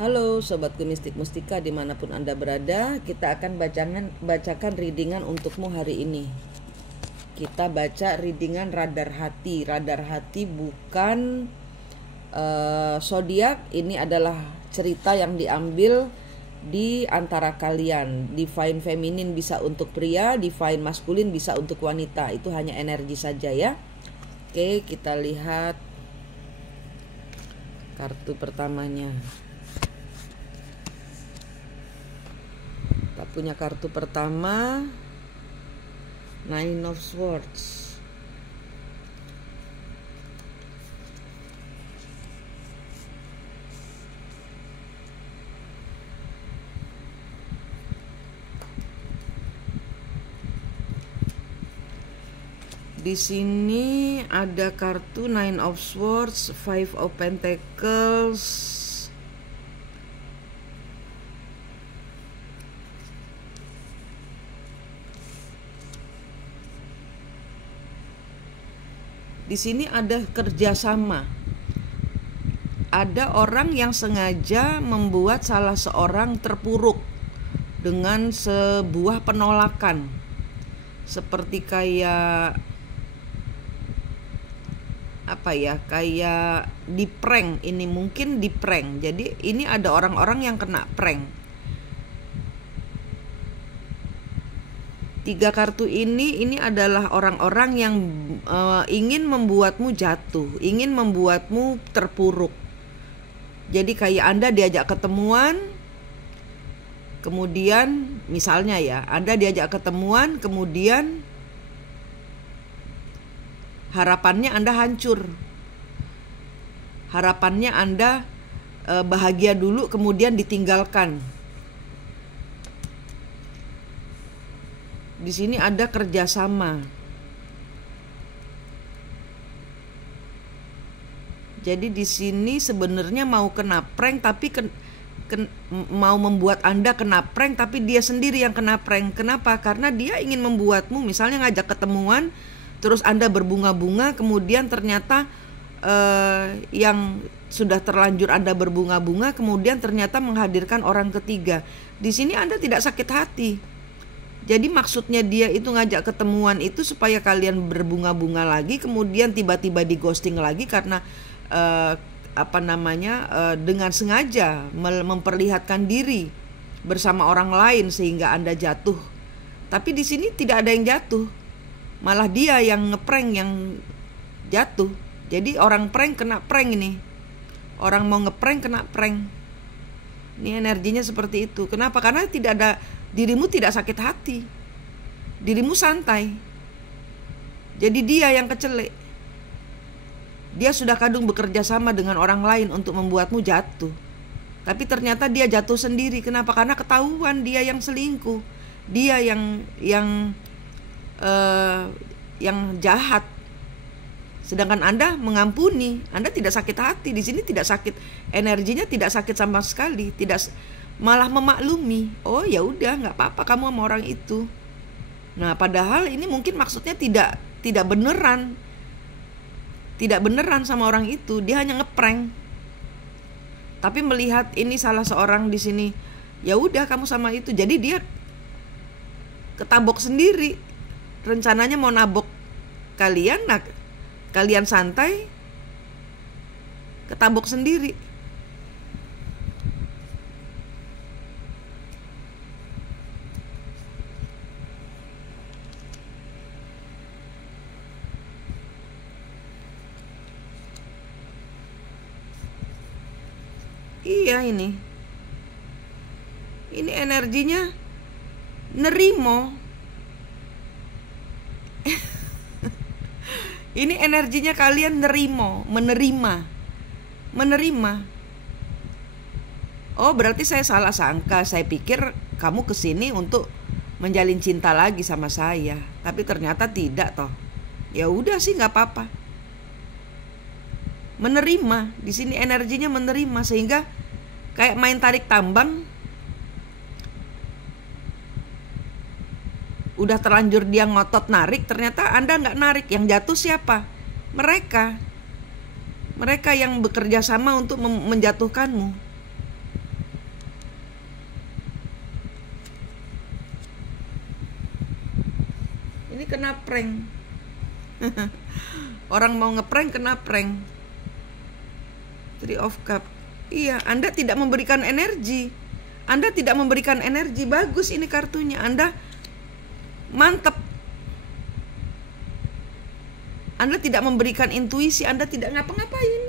Halo Sobatku Mistik Mustika dimanapun Anda berada, kita akan bacakan readingan untukmu hari ini. Kita baca readingan radar hati. Radar hati bukan zodiak. Ini adalah cerita yang diambil di antara kalian. Divine feminin bisa untuk pria, divine maskulin bisa untuk wanita. Itu hanya energi saja ya. Oke, kita lihat kartu pertamanya. Kita punya kartu pertama, Nine of Swords. Di sini ada kartu Nine of Swords, Five of Pentacles. Di sini ada kerjasama. Ada orang yang sengaja membuat salah seorang terpuruk dengan sebuah penolakan. Seperti kayak kayak di prank. Ini mungkin di prank. Jadi ini ada orang-orang yang kena prank. 3 kartu ini adalah orang-orang yang ingin membuatmu jatuh, ingin membuatmu terpuruk. Jadi kayak Anda diajak ketemuan, kemudian misalnya ya, Anda diajak ketemuan, kemudian harapannya Anda hancur. Harapannya Anda bahagia dulu, kemudian ditinggalkan. Di sini ada kerjasama. Jadi di sini sebenarnya mau kena prank, tapi mau membuat Anda kena prank, tapi dia sendiri yang kena prank. Kenapa? Karena dia ingin membuatmu, misalnya ngajak ketemuan, terus Anda berbunga-bunga, kemudian ternyata yang sudah terlanjur Anda berbunga-bunga, kemudian ternyata menghadirkan orang ketiga. Di sini Anda tidak sakit hati. Jadi maksudnya dia itu ngajak ketemuan itu supaya kalian berbunga-bunga lagi, kemudian tiba-tiba di ghosting lagi karena dengan sengaja memperlihatkan diri bersama orang lain sehingga Anda jatuh. Tapi di sini tidak ada yang jatuh, malah dia yang ngeprank yang jatuh. Jadi orang prank kena prank ini. Orang mau ngeprank kena prank. Ini energinya seperti itu. Kenapa? Karena dirimu tidak sakit hati. Dirimu santai. Jadi dia yang kecelek. Dia sudah kadung bekerja sama dengan orang lain untuk membuatmu jatuh. Tapi ternyata dia jatuh sendiri. Kenapa? Karena ketahuan dia yang selingkuh. Dia yang jahat. Sedangkan Anda mengampuni. Anda tidak sakit hati. Di sini tidak sakit. Energinya tidak sakit sama sekali. Malah memaklumi. Oh ya udah, nggak apa-apa kamu sama orang itu. Nah, padahal ini mungkin maksudnya tidak beneran. Tidak beneran sama orang itu, dia hanya ngeprank. Tapi melihat ini salah seorang di sini, ya udah kamu sama itu. Jadi dia ketabok sendiri. Rencananya mau nabok kalian, nah kalian santai, ketabok sendiri. Iya, ini energinya nerimo. Ini energinya kalian menerima. Oh, berarti saya salah sangka. Saya pikir kamu kesini untuk menjalin cinta lagi sama saya, tapi ternyata tidak toh. Ya udah sih, nggak apa-apa. Menerima, di sini energinya menerima, sehingga kayak main tarik tambang. Udah terlanjur dia ngotot narik, ternyata Anda nggak narik. Yang jatuh siapa? Mereka yang bekerja sama untuk menjatuhkanmu. kena prank. Orang mau ngeprank kena prank. Three of Cup. Iya, Anda tidak memberikan energi. Anda tidak memberikan energi. Bagus ini kartunya. Anda mantap. Anda tidak memberikan intuisi. Anda tidak ngapa-ngapain.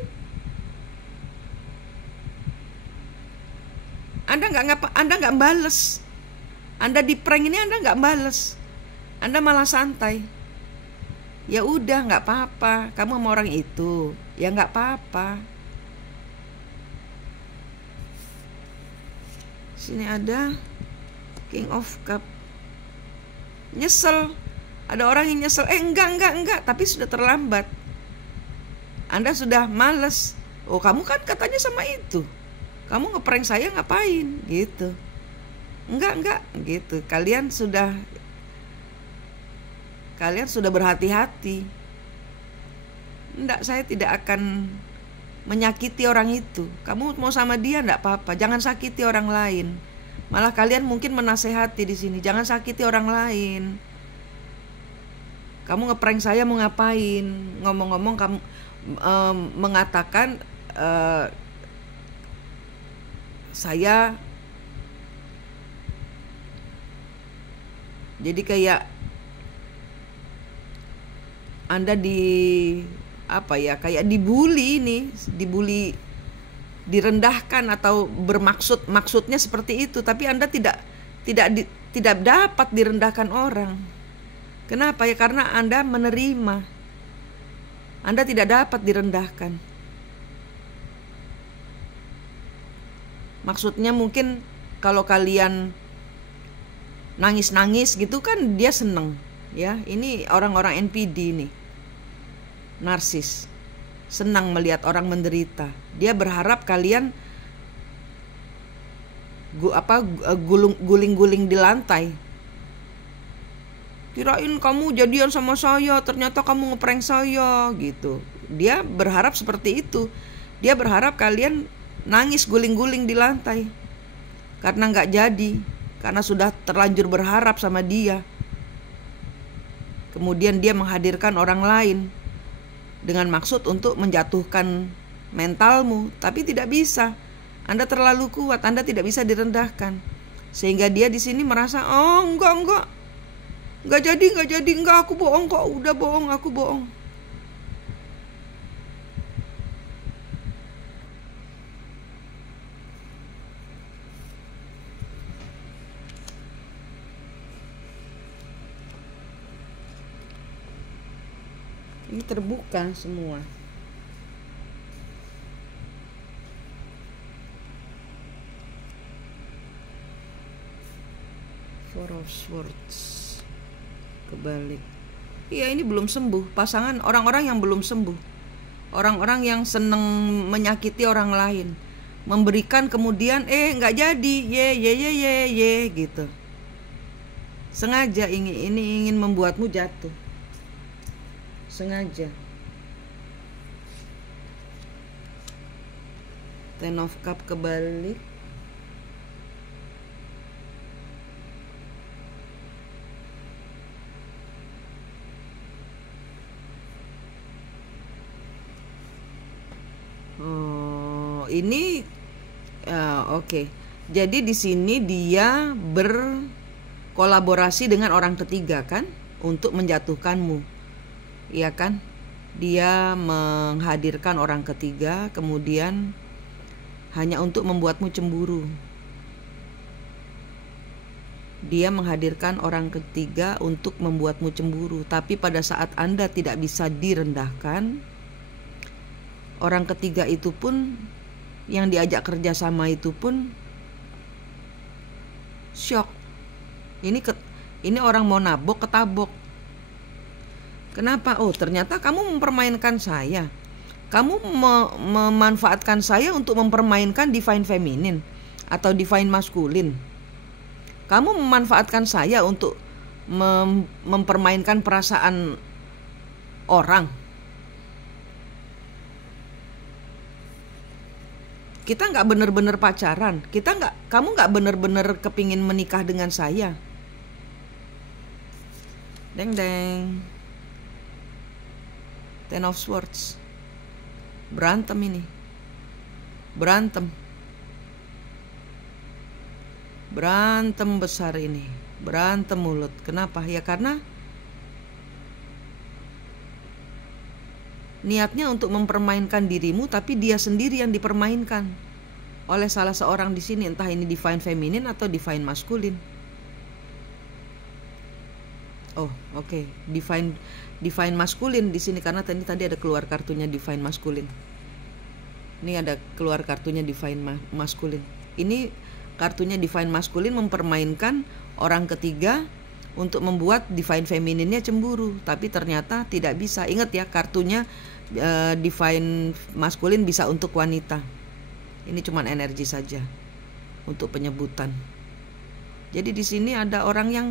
Anda nggak bales. Anda di prank ini Anda nggak bales. Anda malah santai. Ya udah, nggak apa-apa. Kamu sama orang itu, ya nggak apa-apa. Sini ada King of Cup. Nyesel. Ada orang yang nyesel. Enggak. Tapi sudah terlambat. Anda sudah males. Oh, kamu kan katanya sama itu. Kamu ngeprank saya ngapain? Gitu. Enggak gitu. Kalian sudah berhati-hati. Enggak, saya tidak akan menyakiti orang itu. Kamu mau sama dia enggak apa-apa. Jangan sakiti orang lain. Malah kalian mungkin menasehati di sini. Jangan sakiti orang lain. Kamu ngeprank saya mau ngapain? Ngomong-ngomong kamu mengatakan saya jadi kayak Anda kayak dibully, direndahkan atau maksudnya seperti itu, tapi Anda tidak dapat direndahkan orang. Kenapa? Ya karena Anda menerima. Anda tidak dapat direndahkan. Maksudnya mungkin kalau kalian nangis-nangis gitu kan dia seneng, ya. Ini orang-orang NPD nih. Narsis. Senang melihat orang menderita. Dia berharap kalian guling-guling di lantai. Kirain kamu jadian sama saya, ternyata kamu ngeprank saya gitu. Dia berharap seperti itu. Dia berharap kalian nangis guling-guling di lantai. Karena gak jadi. Karena sudah terlanjur berharap sama dia. Kemudian dia menghadirkan orang lain dengan maksud untuk menjatuhkan mentalmu, tapi tidak bisa. Anda terlalu kuat, Anda tidak bisa direndahkan. Sehingga dia di sini merasa, oh enggak jadi, enggak, aku bohong kok, udah bohong, aku bohong. Ini terbuka semua. Four of Swords kebalik. Iya, ini belum sembuh. Pasangan orang-orang yang belum sembuh. Orang-orang yang seneng menyakiti orang lain. Memberikan kemudian nggak jadi. Ye gitu. Sengaja ini ingin membuatmu jatuh. Sengaja. Ten of Cup kebalik. Oh, ini oke. Jadi di sini dia berkolaborasi dengan orang ketiga kan untuk menjatuhkanmu. Iya kan? Dia menghadirkan orang ketiga kemudian hanya untuk membuatmu cemburu. Dia menghadirkan orang ketiga untuk membuatmu cemburu, tapi pada saat Anda tidak bisa direndahkan, orang ketiga itu pun yang diajak kerjasama itu pun shock. Ini orang mau nabok ketabok. Kenapa? Oh, ternyata kamu mempermainkan saya. Kamu memanfaatkan saya untuk mempermainkan divine feminine atau divine masculine. Kamu memanfaatkan saya untuk mempermainkan perasaan orang. Kita nggak benar-benar pacaran. Kamu nggak benar-benar kepingin menikah dengan saya. Deng deng. Ten of Swords. Berantem ini. Berantem besar ini. Berantem mulut. Kenapa? Ya karena niatnya untuk mempermainkan dirimu, tapi dia sendiri yang dipermainkan oleh salah seorang di sini, entah ini divine feminine atau divine masculine. Oh, oke. Divine masculine di sini karena tadi ada keluar kartunya divine masculine. Ini ada keluar kartunya divine masculine. Ini kartunya divine masculine mempermainkan orang ketiga untuk membuat divine femininnya cemburu, tapi ternyata tidak bisa. Ingat ya, kartunya divine masculine bisa untuk wanita. Ini cuma energi saja untuk penyebutan. Jadi di sini ada orang yang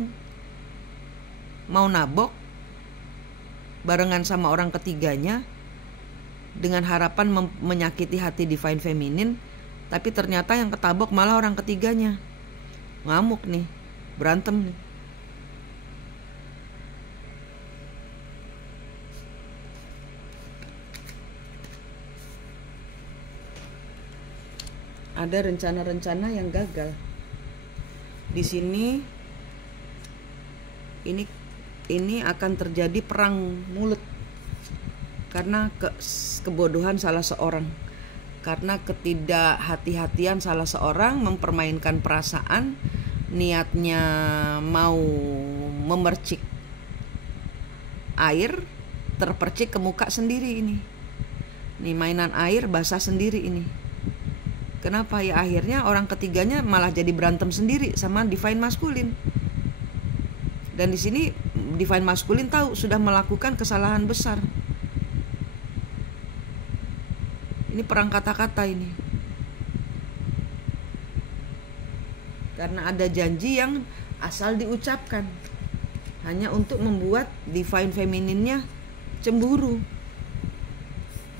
mau nabok barengan sama orang ketiganya dengan harapan menyakiti hati divine feminine, tapi ternyata yang ketabok malah orang ketiganya. Ngamuk nih, berantem nih. Ada rencana-rencana yang gagal. Di sini ini akan terjadi perang mulut karena kebodohan salah seorang, karena ketidakhati-hatian salah seorang mempermainkan perasaan, niatnya mau memercik air, terpercik ke muka sendiri ini. Nih mainan air basah sendiri ini. Kenapa? Ya akhirnya orang ketiganya malah jadi berantem sendiri sama divine masculine. Dan di sini divine masculine tahu sudah melakukan kesalahan besar. Ini perang kata-kata ini. Karena ada janji yang asal diucapkan hanya untuk membuat divine femininnya cemburu.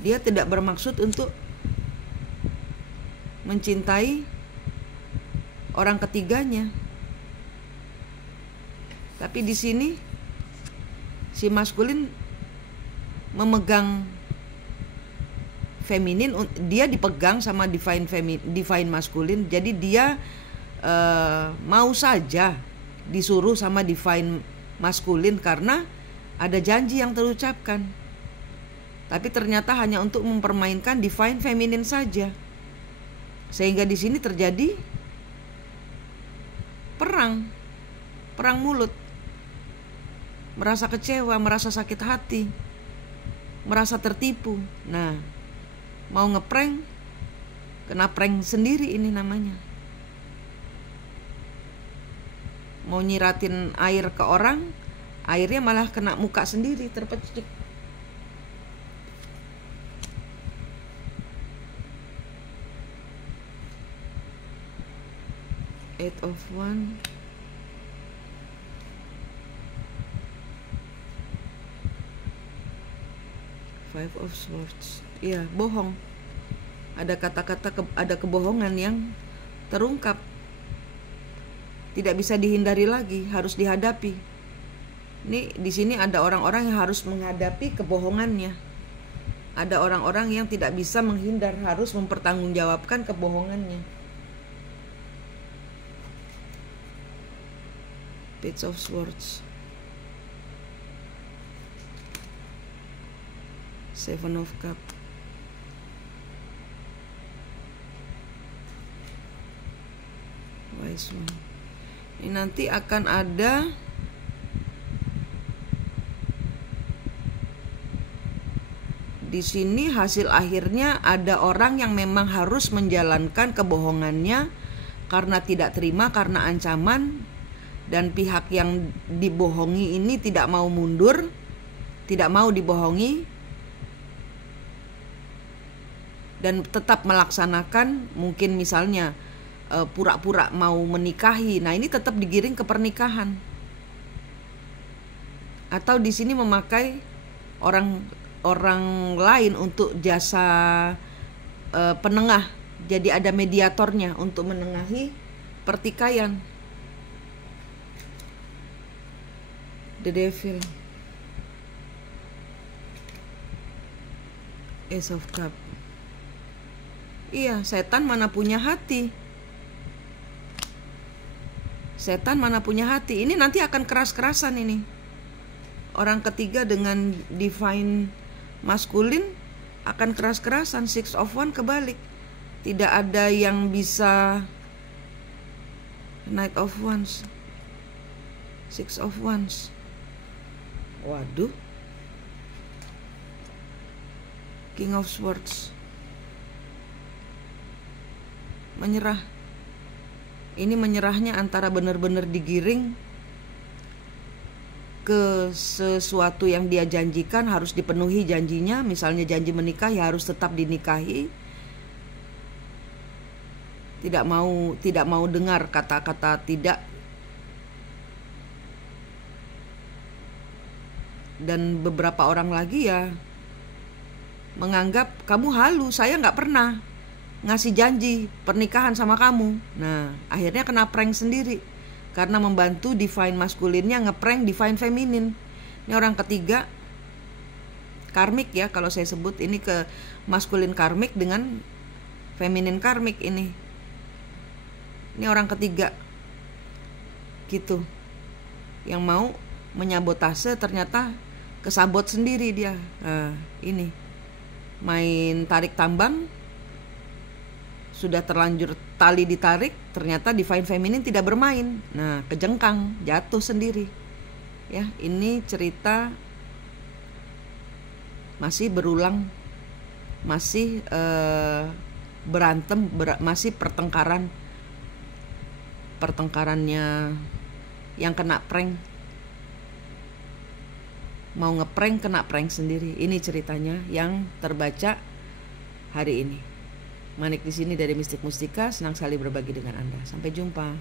Dia tidak bermaksud untuk mencintai orang ketiganya. Tapi di sini si maskulin memegang feminin, dia dipegang sama divine maskulin. Jadi dia mau saja disuruh sama divine maskulin karena ada janji yang terucapkan. Tapi ternyata hanya untuk mempermainkan divine feminin saja. Sehingga di sini terjadi perang mulut. Merasa kecewa, merasa sakit hati, merasa tertipu. Nah, mau ngeprank, kena prank sendiri ini namanya. Mau nyiratin air ke orang, airnya malah kena muka sendiri, terpecik. Eight of Wands, Five of Swords. Iya, bohong. Ada kata-kata, ada kebohongan yang terungkap. Tidak bisa dihindari lagi, harus dihadapi. Ini di sini ada orang-orang yang harus menghadapi kebohongannya. Ada orang-orang yang tidak bisa menghindar, harus mempertanggungjawabkan kebohongannya. Page of Swords, Seven of Cups, Wise One. Ini nanti akan ada di sini hasil akhirnya ada orang yang memang harus menjalankan kebohongannya karena tidak terima, karena ancaman. Dan pihak yang dibohongi ini tidak mau mundur, tidak mau dibohongi, dan tetap melaksanakan, mungkin misalnya pura-pura mau menikahi. Nah, ini tetap digiring ke pernikahan. Atau di sini memakai orang lain untuk jasa penengah. Jadi ada mediatornya untuk menengahi pertikaian. The Devil, Ace of Cup. Iya, setan mana punya hati. Setan mana punya hati. Ini nanti akan keras-kerasan ini. Orang ketiga dengan divine maskulin akan keras-kerasan. Six of Wands kebalik. Tidak ada yang bisa. Knight of Wands, Six of Wands. Waduh. King of Swords. Menyerah. Ini menyerahnya antara benar-benar digiring ke sesuatu yang dia janjikan, harus dipenuhi janjinya. Misalnya janji menikah, ya harus tetap dinikahi. Tidak mau dengar kata-kata tidak. Dan beberapa orang lagi ya menganggap kamu halu, saya nggak pernah ngasih janji pernikahan sama kamu. Nah, akhirnya kena prank sendiri karena membantu divine maskulinnya ngeprank divine feminin. Ini orang ketiga karmik ya, kalau saya sebut ini ke maskulin karmik dengan feminin karmik ini. Ini orang ketiga gitu, yang mau menyabotase, ternyata kesabot sendiri dia. Nah, ini main tarik tambang, sudah terlanjur tali ditarik, ternyata divine feminine tidak bermain. Nah, kejengkang, jatuh sendiri. Ya, ini cerita masih berulang, masih berantem, masih pertengkarannya yang kena prank. Mau ngeprank kena prank sendiri. Ini ceritanya yang terbaca hari ini. Manik di sini dari Mistik Mustika, senang sekali berbagi dengan Anda. Sampai jumpa.